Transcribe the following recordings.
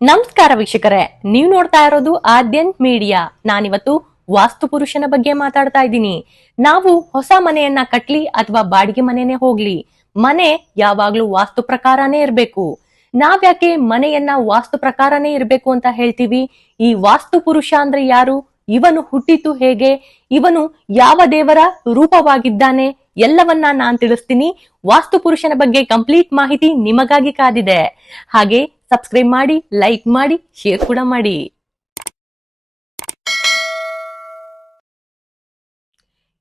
ನಮಸ್ಕಾರ ವೀಕ್ಷಕರೇ, ನೀವು ನೋಡ್ತಾ ಇರೋದು ಆದ್ಯಂತ್ ಮೀಡಿಯಾ. ನಾನಿವತ್ತು ವಾಸ್ತು ಪುರುಷನ ಬಗ್ಗೆ ಮಾತಾಡ್ತಾ ಇದ್ದೀನಿ. ನಾವು ಹೊಸ ಮನೆಯನ್ನ ಕಟ್ಲಿ ಅಥವಾ ಬಾಡಿಗೆ ಮನೆಯೇ ಹೋಗ್ಲಿ. ಮನೆ ಯಾವಾಗ್ಲೂ ವಾಸ್ತು ಪ್ರಕಾರನೇ ಇರ್ಬೇಕು. ನಾವ್ಯಾಕೆ ಮನೆಯನ್ನ ವಾಸ್ತು ಪ್ರಕಾರನೇ ಇರ್ಬೇಕು ಅಂತ ಹೇಳ್ತೀವಿ? ಈ ವಾಸ್ತು ಪುರುಷ ಅಂದ್ರೆ ಯಾರು? ಇವನು ಹುಟ್ಟಿತು ಹೇಗೆ? ಇವನು ಯಾವ ದೇವರ ರೂಪವಾಗಿದ್ದಾನೆ? ಎಲ್ಲವನ್ನ ನಾನ್ ತಿಳಿಸ್ತೀನಿ. ವಾಸ್ತು ಪುರುಷನ ಬಗ್ಗೆ ಕಂಪ್ಲೀಟ್ ಮಾಹಿತಿ ನಿಮಗಾಗಿ ಕಾದಿದೆ. ಹಾಗೆ ಸಬ್ಸ್ಕ್ರೈಬ್ ಮಾಡಿ ಲೈಕ್ ಮಾಡಿ ಶೇರ್ ಕೂಡ ಮಾಡಿ.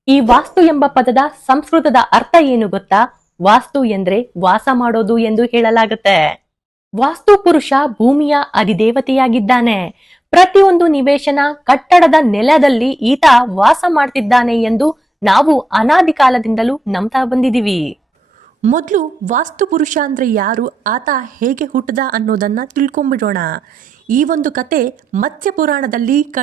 ಈ ವಾಸ್ತು ಎಂಬ ಪದದ ಸಂಸ್ಕೃತದ ಅರ್ಥ ಏನು ಗೊತ್ತಾ? ವಾಸ್ತು ಎಂದ್ರೆ ವಾಸ ಮಾಡೋದು ಎಂದು ಹೇಳಲಾಗುತ್ತೆ. ವಾಸ್ತು ಪುರುಷ ಭೂಮಿಯ ಅಧಿದೇವತೆಯಾಗಿದ್ದಾನೆ. ಪ್ರತಿಯೊಂದು ನಿವೇಶನ ಕಟ್ಟಡದ ನೆಲದಲ್ಲಿ ಈತ ವಾಸ ಮಾಡ್ತಿದ್ದಾನೆ ಎಂದು ನಾವು ಅನಾದಿ ಕಾಲದಿಂದಲೂ ನಂಬ್ತಾ ಬಂದಿದೀವಿ ಮೊದಲು ವಾಸ್ತು ಪುರುಷ ಅಂದ್ರೆ ಯಾರು ಆತ ಹೇಗೆ ಹುಟ್ಟದ ಅನ್ನೋದನ್ನು ತಿಳ್ಕೊಂಬಿಡೋಣ. ಈ ಒಂದು ಕತೆ ಮತ್ಸ್ಯ ಪುರಾಣದಲ್ಲಿ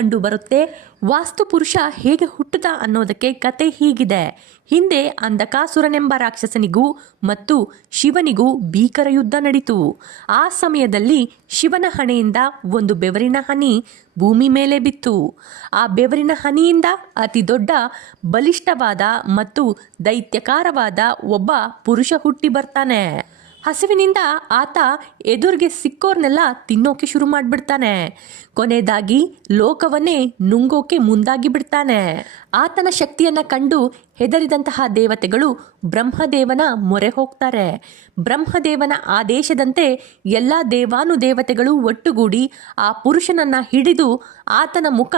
ವಾಸ್ತು ಪುರುಷ ಹೇಗೆ ಹುಟ್ಟದ ಅನ್ನೋದಕ್ಕೆ ಕತೆ ಹೀಗಿದೆ. ಹಿಂದೆ ಅಂಧಕಾಸುರನೆಂಬ ರಾಕ್ಷಸನಿಗೂ ಮತ್ತು ಶಿವನಿಗೂ ಭೀಕರ ಯುದ್ಧ ನಡೀತು. ಆ ಸಮಯದಲ್ಲಿ ಶಿವನ ಹಣೆಯಿಂದ ಒಂದು ಬೆವರಿನ ಹನಿ ಭೂಮಿ ಮೇಲೆ ಬಿತ್ತು. ಆ ಬೆವರಿನ ಹನಿಯಿಂದ ಅತಿ ದೊಡ್ಡ, ಬಲಿಷ್ಠವಾದ ಮತ್ತು ದೈತ್ಯಕಾರವಾದ ಒಬ್ಬ ಪುರುಷ ಹುಟ್ಟಿ ಬರ್ತಾನೆ. ಹಸಿವಿನಿಂದ ಆತ ಎದುರಿಗೆ ಸಿಕ್ಕೋರ್ನೆಲ್ಲ ತಿನ್ನೋಕೆ ಶುರು ಮಾಡಿಬಿಡ್ತಾನೆ. ಕೊನೆಯದಾಗಿ ಲೋಕವನ್ನೇ ನುಂಗೋಕೆ ಮುಂದಾಗಿ ಬಿಡ್ತಾನೆ. ಆತನ ಶಕ್ತಿಯನ್ನ ಕಂಡು ಹೆದರಿದಂತಹ ದೇವತೆಗಳು ಬ್ರಹ್ಮದೇವನ ಮೊರೆ ಹೋಗ್ತಾರೆ. ಬ್ರಹ್ಮದೇವನ ಆದೇಶದಂತೆ ಎಲ್ಲ ದೇವಾನುದೇವತೆಗಳು ಒಟ್ಟುಗೂಡಿ ಆ ಪುರುಷನನ್ನ ಹಿಡಿದು ಆತನ ಮುಖ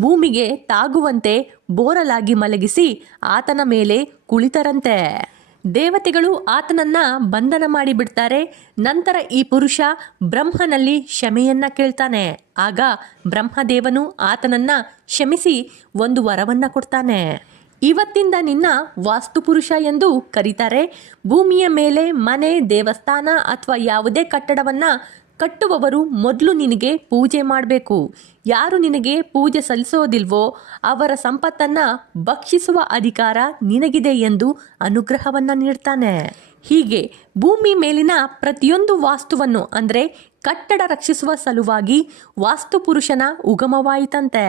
ಭೂಮಿಗೆ ತಾಗುವಂತೆ ಬೋರಲಾಗಿ ಮಲಗಿಸಿ ಆತನ ಮೇಲೆ ಕುಳಿತರಂತೆ. ದೇವತೆಗಳು ಆತನನ್ನ ಬಂಧನ ಮಾಡಿ ಬಿಡ್ತಾರೆ ನಂತರ ಈ ಪುರುಷ ಬ್ರಹ್ಮನಲ್ಲಿ ಕ್ಷಮೆಯನ್ನ ಕೇಳ್ತಾನೆ. ಆಗ ಬ್ರಹ್ಮದೇವನು ಆತನನ್ನ ಕ್ಷಮಿಸಿ ಒಂದು ವರವನ್ನ ಕೊಡ್ತಾನೆ. ಇವತ್ತಿಂದ ನಿನ್ನ ವಾಸ್ತುಪುರುಷ ಎಂದು ಕರೀತಾರೆ. ಭೂಮಿಯ ಮೇಲೆ ಮನೆ, ದೇವಸ್ಥಾನ ಅಥವಾ ಯಾವುದೇ ಕಟ್ಟಡವನ್ನ ಕಟ್ಟುವವರು ಮೊದಲು ನಿನಗೆ ಪೂಜೆ ಮಾಡಬೇಕು. ಯಾರು ನಿನಗೆ ಪೂಜೆ ಸಲ್ಲಿಸೋದಿಲ್ವೋ ಅವರ ಸಂಪತ್ತನ್ನು ಭಕ್ಷಿಸುವ ಅಧಿಕಾರ ನಿನಗಿದೆ ಎಂದು ಅನುಗ್ರಹವನ್ನು ನೀಡ್ತಾನೆ. ಹೀಗೆ ಭೂಮಿ ಮೇಲಿನ ಪ್ರತಿಯೊಂದು ವಾಸ್ತುವನ್ನು ಅಂದರೆ ಕಟ್ಟಡ ರಕ್ಷಿಸುವ ಸಲುವಾಗಿ ವಾಸ್ತು ಪುರುಷನ ಉಗಮವಾಯಿತಂತೆ.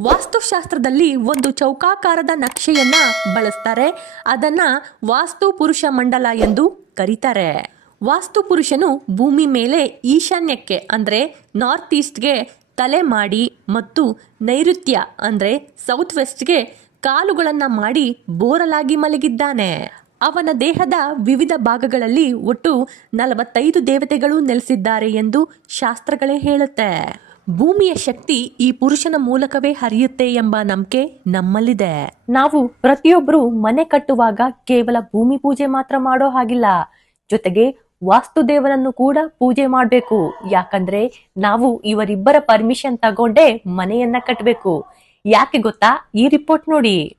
ವಾಸ್ತುಶಾಸ್ತ್ರದಲ್ಲಿ ಒಂದು ಚೌಕಾಕಾರದ ನಕ್ಷೆಯನ್ನ ಬಳಸ್ತಾರೆ. ಅದನ್ನ ವಾಸ್ತು ಪುರುಷ ಮಂಡಲ ಎಂದು ಕರೀತಾರೆ. ವಾಸ್ತು ಪುರುಷನು ಭೂಮಿ ಮೇಲೆ ಈಶಾನ್ಯಕ್ಕೆ, ಅಂದರೆ ನಾರ್ತ್ ಈಸ್ಟ್ಗೆ ತಲೆ ಮಾಡಿ ಮತ್ತು ನೈಋತ್ಯ, ಅಂದರೆ ಸೌತ್ ವೆಸ್ಟ್ಗೆ ಕಾಲುಗಳನ್ನು ಮಾಡಿ ಬೋರಲಾಗಿ ಮಲಗಿದ್ದಾನೆ. ಅವನ ದೇಹದ ವಿವಿಧ ಭಾಗಗಳಲ್ಲಿ ಒಟ್ಟು ನಲವತ್ತೈದು ದೇವತೆಗಳು ನೆಲೆಸಿದ್ದಾರೆ ಎಂದು ಶಾಸ್ತ್ರಗಳೇ ಹೇಳುತ್ತೆ. ಭೂಮಿಯ ಶಕ್ತಿ ಈ ಪುರುಷನ ಮೂಲಕವೇ ಹರಿಯುತ್ತೆ ಎಂಬ ನಂಬಿಕೆ ನಮ್ಮಲ್ಲಿದೆ. ನಾವು ಪ್ರತಿಯೊಬ್ಬರು ಮನೆ ಕಟ್ಟುವಾಗ ಕೇವಲ ಭೂಮಿ ಪೂಜೆ ಮಾತ್ರ ಮಾಡೋ ಹಾಗಿಲ್ಲ. ಜೊತೆಗೆ ವಾಸ್ತುದೇವನನ್ನು ಕೂಡ ಪೂಜೆ ಮಾಡಬೇಕು. ಯಾಕಂದ್ರೆ ನಾವು ಇವರಿಬ್ಬರ ಪರ್ಮಿಷನ್ ತಗೊಂಡೇ ಮನೆಯನ್ನ ಕಟ್ಟಬೇಕು ಯಾಕೆ ಗೊತ್ತಾ? ಈ ರಿಪೋರ್ಟ್ ನೋಡಿ.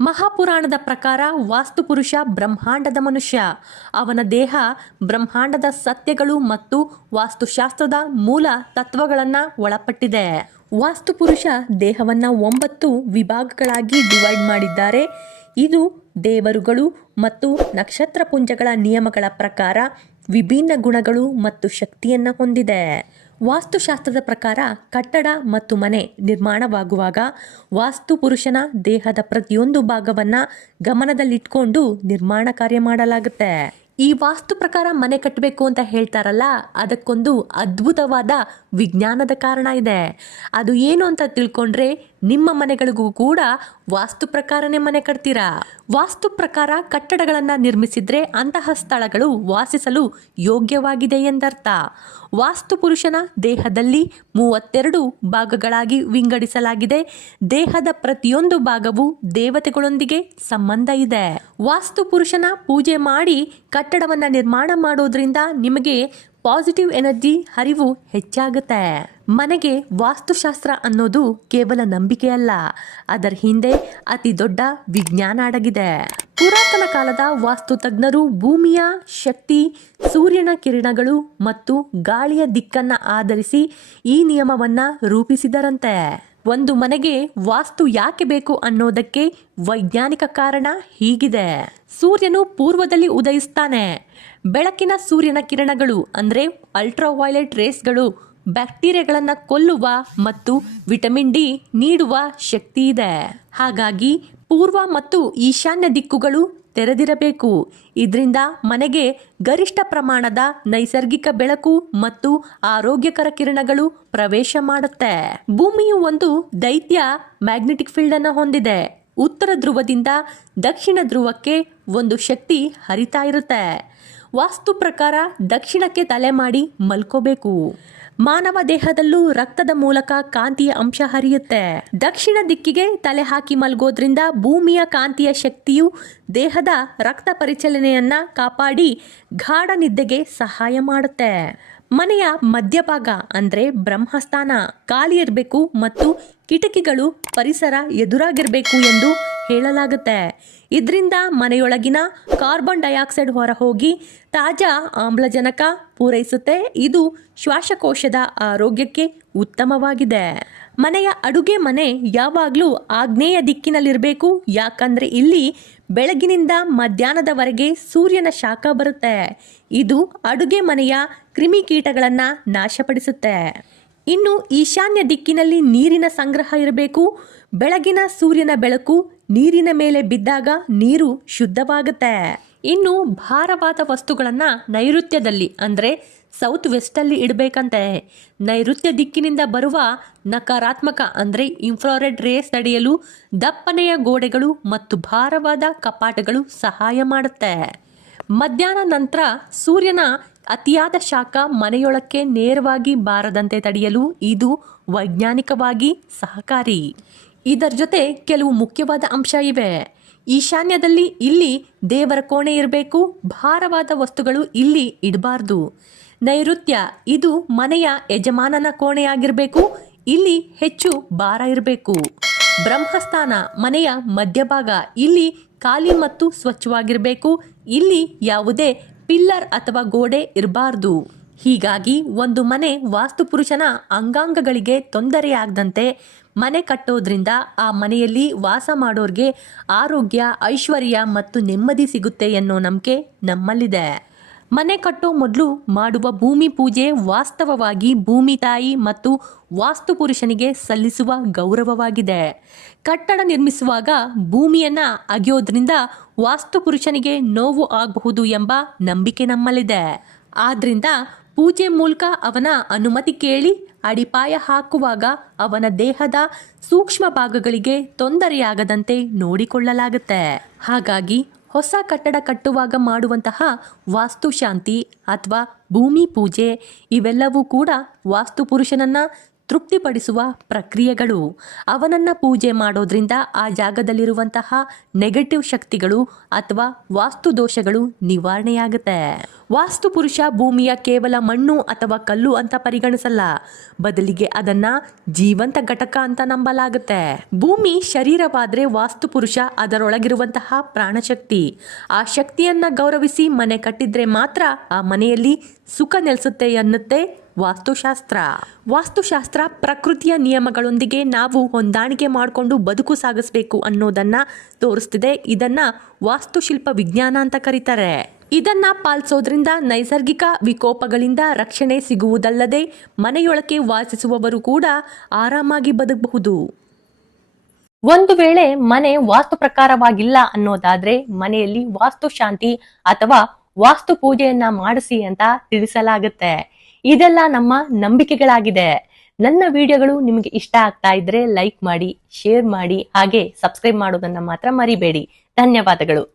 ಮಹಾಪುರಾಣದ ಪ್ರಕಾರ ವಾಸ್ತುಪುರುಷ ಬ್ರಹ್ಮಾಂಡದ ಮನುಷ್ಯ. ಅವನ ದೇಹ ಬ್ರಹ್ಮಾಂಡದ ಸತ್ಯಗಳು ಮತ್ತು ವಾಸ್ತುಶಾಸ್ತ್ರದ ಮೂಲ ತತ್ವಗಳನ್ನು ಒಳಪಟ್ಟಿದೆ. ವಾಸ್ತುಪುರುಷ ದೇಹವನ್ನ ಒಂಬತ್ತು ವಿಭಾಗಗಳಾಗಿ ಡಿವೈಡ್ ಮಾಡಿದ್ದಾರೆ. ಇದು ದೇವರುಗಳು ಮತ್ತು ನಕ್ಷತ್ರಪುಂಜಗಳ ನಿಯಮಗಳ ಪ್ರಕಾರ ವಿಭಿನ್ನ ಗುಣಗಳು ಮತ್ತು ಶಕ್ತಿಯನ್ನು ಹೊಂದಿದೆ. ವಾಸ್ತುಶಾಸ್ತ್ರದ ಪ್ರಕಾರ ಕಟ್ಟಡ ಮತ್ತು ಮನೆ ನಿರ್ಮಾಣವಾಗುವಾಗ ವಾಸ್ತು ಪುರುಷನ ದೇಹದ ಪ್ರತಿಯೊಂದು ಭಾಗವನ್ನು ಗಮನದಲ್ಲಿಟ್ಕೊಂಡು ನಿರ್ಮಾಣ ಕಾರ್ಯ ಮಾಡಲಾಗುತ್ತೆ. ಈ ವಾಸ್ತು ಪ್ರಕಾರ ಮನೆ ಕಟ್ಟಬೇಕು ಅಂತ ಹೇಳ್ತಾರಲ್ಲ, ಅದಕ್ಕೊಂದು ಅದ್ಭುತವಾದ ವಿಜ್ಞಾನದ ಕಾರಣ ಇದೆ. ಅದು ಏನು ಅಂತ ತಿಳ್ಕೊಂಡ್ರೆ, ನಿಮ್ಮ ಮನೆಗಳಿಗೂ ಕೂಡ ವಾಸ್ತು ಪ್ರಕಾರನೇ ಮನೆ ಕಟ್ತೀರಾ? ವಾಸ್ತು ಪ್ರಕಾರ ಕಟ್ಟಡಗಳನ್ನು ನಿರ್ಮಿಸಿದ್ರೆ ಅಂತಹ ಸ್ಥಳಗಳು ವಾಸಿಸಲು ಯೋಗ್ಯವಾಗಿದೆ ಎಂದರ್ಥ. ವಾಸ್ತು ಪುರುಷನ ದೇಹದಲ್ಲಿ ಮೂವತ್ತೆರಡು ಭಾಗಗಳಾಗಿ ವಿಂಗಡಿಸಲಾಗಿದೆ. ದೇಹದ ಪ್ರತಿಯೊಂದು ಭಾಗವು ದೇವತೆಗಳೊಂದಿಗೆ ಸಂಬಂಧ ಇದೆ. ವಾಸ್ತು ಪುರುಷನ ಪೂಜೆ ಮಾಡಿ ಕಟ್ಟಡವನ್ನ ನಿರ್ಮಾಣ ಮಾಡೋದ್ರಿಂದ ನಿಮಗೆ ಪಾಸಿಟಿವ್ ಎನರ್ಜಿ, ಹರಿವು ಹೆಚ್ಚಾಗುತ್ತೆ. ಮನೆಗೆ ವಾಸ್ತುಶಾಸ್ತ್ರ ಅನ್ನೋದು ಕೇವಲ ನಂಬಿಕೆ ಅಲ್ಲ ಅದರ ಹಿಂದೆ ಅತಿ ದೊಡ್ಡ ವಿಜ್ಞಾನ ಅಡಗಿದೆ. ಪುರಾತನ ಕಾಲದ ವಾಸ್ತು ತಜ್ಞರು ಭೂಮಿಯ ಶಕ್ತಿ, ಸೂರ್ಯನ ಕಿರಣಗಳು ಮತ್ತು ಗಾಳಿಯ ದಿಕ್ಕನ್ನ ಆಧರಿಸಿ ಈ ನಿಯಮವನ್ನ ರೂಪಿಸಿದರಂತೆ. ಒಂದು ಮನೆಗೆ ವಾಸ್ತು ಯಾಕೆ ಬೇಕು ಅನ್ನೋದಕ್ಕೆ ವೈಜ್ಞಾನಿಕ ಕಾರಣ ಹೀಗಿದೆ. ಸೂರ್ಯನು ಪೂರ್ವದಲ್ಲಿ ಉದಯಿಸ್ತಾನೆ. ಬೆಳಕಿನ ಸೂರ್ಯನ ಕಿರಣಗಳು, ಅಂದರೆ ಅಲ್ಟ್ರಾವೈಲೆಟ್ ರೇಸ್ಗಳು ಬ್ಯಾಕ್ಟೀರಿಯಾಗಳನ್ನು ಕೊಲ್ಲುವ ಮತ್ತು ವಿಟಮಿನ್ ಡಿ ನೀಡುವ ಶಕ್ತಿ ಇದೆ. ಹಾಗಾಗಿ ಪೂರ್ವ ಮತ್ತು ಈಶಾನ್ಯ ದಿಕ್ಕುಗಳು ತೆರೆದಿರಬೇಕು. ಇದರಿಂದ ಮನೆಗೆ ಗರಿಷ್ಠ ಪ್ರಮಾಣದ ನೈಸರ್ಗಿಕ ಬೆಳಕು ಮತ್ತು ಆರೋಗ್ಯಕರ ಕಿರಣಗಳು ಪ್ರವೇಶ ಮಾಡುತ್ತೆ. ಭೂಮಿಯು ಒಂದು ದೈತ್ಯ ಮ್ಯಾಗ್ನೆಟಿಕ್ ಫೀಲ್ಡ್ ಅನ್ನು ಹೊಂದಿದೆ. ಉತ್ತರ ಧ್ರುವದಿಂದ ದಕ್ಷಿಣ ಧ್ರುವಕ್ಕೆ ಒಂದು ಶಕ್ತಿ ಹರಿತಾ ಇರುತ್ತೆ. ವಾಸ್ತು ಪ್ರಕಾರ ದಕ್ಷಿಣಕ್ಕೆ ತಲೆ ಮಾಡಿ ಮಲ್ಕೋಬೇಕು. ಮಾನವ ದೇಹದಲ್ಲೂ ರಕ್ತದ ಮೂಲಕ ಕಾಂತಿಯ ಅಂಶ ಹರಿಯುತ್ತೆ. ದಕ್ಷಿಣ ದಿಕ್ಕಿಗೆ ತಲೆ ಹಾಕಿ ಮಲ್ಗೋದ್ರಿಂದ ಭೂಮಿಯ ಕಾಂತಿಯ ಶಕ್ತಿಯು ದೇಹದ ರಕ್ತ ಪರಿಚಲನೆಯನ್ನ ಕಾಪಾಡಿ ಗಾಢ ನಿದ್ದೆಗೆ ಸಹಾಯ ಮಾಡುತ್ತೆ. ಮನೆಯ ಮಧ್ಯಭಾಗ ಅಂದ್ರೆ ಬ್ರಹ್ಮಸ್ಥಾನ. ಖಾಲಿ ಇರಬೇಕು ಮತ್ತು ಕಿಟಕಿಗಳು ಪರಿಸರ ಎದುರಾಗಿರಬೇಕು ಎಂದು ಹೇಳಲಾಗುತ್ತೆ. ಇದರಿಂದ ಮನೆಯೊಳಗಿನ ಕಾರ್ಬನ್ ಡೈಆಕ್ಸೈಡ್ ಹೊರ ಹೋಗಿ ತಾಜಾ ಆಮ್ಲಜನಕ ಪೂರೈಸುತ್ತೆ. ಇದು ಶ್ವಾಸಕೋಶದ ಆರೋಗ್ಯಕ್ಕೆ ಉತ್ತಮವಾಗಿದೆ. ಮನೆಯ ಅಡುಗೆ ಮನೆ ಯಾವಾಗಲೂ ಆಗ್ನೇಯ ದಿಕ್ಕಿನಲ್ಲಿರಬೇಕು. ಯಾಕಂದ್ರೆ ಇಲ್ಲಿ ಬೆಳಗಿನಿಂದ ಮಧ್ಯಾಹ್ನದವರೆಗೆ ಸೂರ್ಯನ ಶಾಖ ಬರುತ್ತೆ. ಇದು ಅಡುಗೆ ಮನೆಯ ಕ್ರಿಮಿಕೀಟಗಳನ್ನು ನಾಶಪಡಿಸುತ್ತೆ. ಇನ್ನು ಈಶಾನ್ಯ ದಿಕ್ಕಿನಲ್ಲಿ ನೀರಿನ ಸಂಗ್ರಹ ಇರಬೇಕು. ಬೆಳಗಿನ ಸೂರ್ಯನ ಬೆಳಕು ನೀರಿನ ಮೇಲೆ ಬಿದ್ದಾಗ ನೀರು ಶುದ್ಧವಾಗುತ್ತೆ. ಇನ್ನು ಭಾರವಾದ ವಸ್ತುಗಳನ್ನು ನೈಋತ್ಯದಲ್ಲಿ, ಅಂದ್ರೆ ಸೌತ್ ವೆಸ್ಟಲ್ಲಿ ಇಡಬೇಕಂತೆ. ನೈಋತ್ಯ ದಿಕ್ಕಿನಿಂದ ಬರುವ ನಕಾರಾತ್ಮಕ, ಅಂದ್ರೆ ಇನ್ಫ್ರಾರೆಡ್ ರೇಸ್ ತಡೆಯಲು ದಪ್ಪನೆಯ ಗೋಡೆಗಳು ಮತ್ತು ಭಾರವಾದ ಕಪಾಟಗಳು ಸಹಾಯ ಮಾಡುತ್ತೆ. ಮಧ್ಯಾಹ್ನ ನಂತರ ಸೂರ್ಯನ ಅತಿಯಾದ ಶಾಖ ಮನೆಯೊಳಕ್ಕೆ ನೇರವಾಗಿ ಬಾರದಂತೆ ತಡೆಯಲು ಇದು ವೈಜ್ಞಾನಿಕವಾಗಿ ಸಹಕಾರಿ. ಇದರ ಜೊತೆ ಕೆಲವು ಮುಖ್ಯವಾದ ಅಂಶ ಇವೆ. ಈಶಾನ್ಯದಲ್ಲಿ ಇಲ್ಲಿ ದೇವರ ಕೋಣೆ ಇರಬೇಕು, ಭಾರವಾದ ವಸ್ತುಗಳು ಇಲ್ಲಿ ಇಡಬಾರ್ದು. ನೈಋತ್ಯ, ಇದು ಮನೆಯ ಯಜಮಾನನ ಕೋಣೆಯಾಗಿರಬೇಕು, ಇಲ್ಲಿ ಹೆಚ್ಚು ಭಾರ ಇರಬೇಕು. ಬ್ರಹ್ಮಸ್ಥಾನ, ಮನೆಯ ಮಧ್ಯಭಾಗ, ಇಲ್ಲಿ ಖಾಲಿ ಮತ್ತು ಸ್ವಚ್ಛವಾಗಿರಬೇಕು, ಇಲ್ಲಿ ಯಾವುದೇ ಪಿಲ್ಲರ್ ಅಥವಾ ಗೋಡೆ ಇರಬಾರ್ದು. ಹೀಗಾಗಿ ಒಂದು ಮನೆ ವಾಸ್ತುಪುರುಷನ ಅಂಗಾಂಗಗಳಿಗೆ ತೊಂದರೆಯಾಗದಂತೆ ಮನೆ ಕಟ್ಟೋದ್ರಿಂದ ಆ ಮನೆಯಲ್ಲಿ ವಾಸ ಮಾಡೋರ್ಗೆ ಆರೋಗ್ಯ, ಐಶ್ವರ್ಯ ಮತ್ತು ನೆಮ್ಮದಿ ಸಿಗುತ್ತೆ ಅನ್ನೋ ನಂಬಿಕೆ ನಮ್ಮಲ್ಲಿದೆ. ಮನೆ ಕಟ್ಟೋ ಮೊದಲು ಮಾಡುವ ಭೂಮಿ ಪೂಜೆ ವಾಸ್ತವವಾಗಿ ಭೂಮಿ ತಾಯಿ ಮತ್ತು ವಾಸ್ತು ಪುರುಷನಿಗೆ ಸಲ್ಲಿಸುವ ಗೌರವವಾಗಿದೆ. ಕಟ್ಟಡ ನಿರ್ಮಿಸುವಾಗ ಭೂಮಿಯನ್ನು ಅಗೆಯೋದ್ರಿಂದ ವಾಸ್ತು ಪುರುಷನಿಗೆ ನೋವು ಆಗಬಹುದು ಎಂಬ ನಂಬಿಕೆ ನಮ್ಮಲ್ಲಿದೆ. ಆದ್ರಿಂದ ಪೂಜೆ ಮೂಲಕ ಅವನ ಅನುಮತಿ ಕೇಳಿ ಅಡಿಪಾಯ ಹಾಕುವಾಗ ಅವನ ದೇಹದ ಸೂಕ್ಷ್ಮ ಭಾಗಗಳಿಗೆ ತೊಂದರೆಯಾಗದಂತೆ ನೋಡಿಕೊಳ್ಳಲಾಗುತ್ತೆ. ಹಾಗಾಗಿ ಹೊಸ ಕಟ್ಟಡ ಕಟ್ಟುವಾಗ ಮಾಡುವಂತಹ ವಾಸ್ತುಶಾಂತಿ ಅಥವಾ ಭೂಮಿ ಪೂಜೆ ಇವೆಲ್ಲವೂ ಕೂಡ ವಾಸ್ತು ಪುರುಷನನ್ನ ತೃಪ್ತಿಪಡಿಸುವ ಪ್ರಕ್ರಿಯೆಗಳು. ಅವನನ್ನು ಪೂಜೆ ಮಾಡೋದ್ರಿಂದ ಆ ಜಾಗದಲ್ಲಿರುವಂತಹ ನೆಗೆಟಿವ್ ಶಕ್ತಿಗಳು ಅಥವಾ ವಾಸ್ತು ದೋಷಗಳು ನಿವಾರಣೆಯಾಗುತ್ತೆ. ವಾಸ್ತು ಪುರುಷ ಭೂಮಿಯ ಕೇವಲ ಮಣ್ಣು ಅಥವಾ ಕಲ್ಲು ಅಂತ ಪರಿಗಣಿಸಲ್ಲ. ಬದಲಿಗೆ ಅದನ್ನ ಜೀವಂತ ಘಟಕ ಅಂತ ನಂಬಲಾಗುತ್ತೆ. ಭೂಮಿ ಶರೀರವಾದ್ರೆ ವಾಸ್ತು ಪುರುಷ ಅದರೊಳಗಿರುವಂತಹ ಪ್ರಾಣಶಕ್ತಿ. ಆ ಶಕ್ತಿಯನ್ನ ಗೌರವಿಸಿ ಮನೆ ಕಟ್ಟಿದ್ರೆ ಮಾತ್ರ ಆ ಮನೆಯಲ್ಲಿ ಸುಖ ನೆಲೆಸುತ್ತೆ ಅನ್ನುತ್ತೆ ವಾಸ್ತುಶಾಸ್ತ್ರ. ವಾಸ್ತುಶಾಸ್ತ್ರ ಪ್ರಕೃತಿಯ ನಿಯಮಗಳೊಂದಿಗೆ ನಾವು ಹೊಂದಾಣಿಕೆ ಮಾಡಿಕೊಂಡು ಬದುಕು ಸಾಗಿಸಬೇಕು ಅನ್ನೋದನ್ನ ತೋರಿಸ್ತಿದೆ. ಇದನ್ನ ವಾಸ್ತುಶಿಲ್ಪ ವಿಜ್ಞಾನ ಅಂತ ಕರೀತಾರೆ. ಇದನ್ನ ಪಾಲಿಸೋದ್ರಿಂದ ನೈಸರ್ಗಿಕ ವಿಕೋಪಗಳಿಂದ ರಕ್ಷಣೆ ಸಿಗುವುದಲ್ಲದೆ ಮನೆಯೊಳಕ್ಕೆ ವಾಸಿಸುವವರು ಕೂಡ ಆರಾಮಾಗಿ ಬದುಕಬಹುದು. ಒಂದು ವೇಳೆ ಮನೆ ವಾಸ್ತು ಪ್ರಕಾರವಾಗಿಲ್ಲ ಅನ್ನೋದಾದ್ರೆ ಮನೆಯಲ್ಲಿ ವಾಸ್ತು ಶಾಂತಿ ಅಥವಾ ವಾಸ್ತು ಪೂಜೆಯನ್ನ ಮಾಡಿಸಿ ಅಂತ ತಿಳಿಸಲಾಗುತ್ತೆ. ಇದೆಲ್ಲ ನಮ್ಮ ನಂಬಿಕೆಗಳಾಗಿದೆ. ನನ್ನ ವಿಡಿಯೋಗಳು ನಿಮಗೆ ಇಷ್ಟ ಆಗ್ತಾ ಇದ್ರೆ ಲೈಕ್ ಮಾಡಿ, ಶೇರ್ ಮಾಡಿ, ಹಾಗೆ ಸಬ್ಸ್ಕ್ರೈಬ್ ಮಾಡೋದನ್ನ ಮಾತ್ರ ಮರಿಬೇಡಿ. ಧನ್ಯವಾದಗಳು.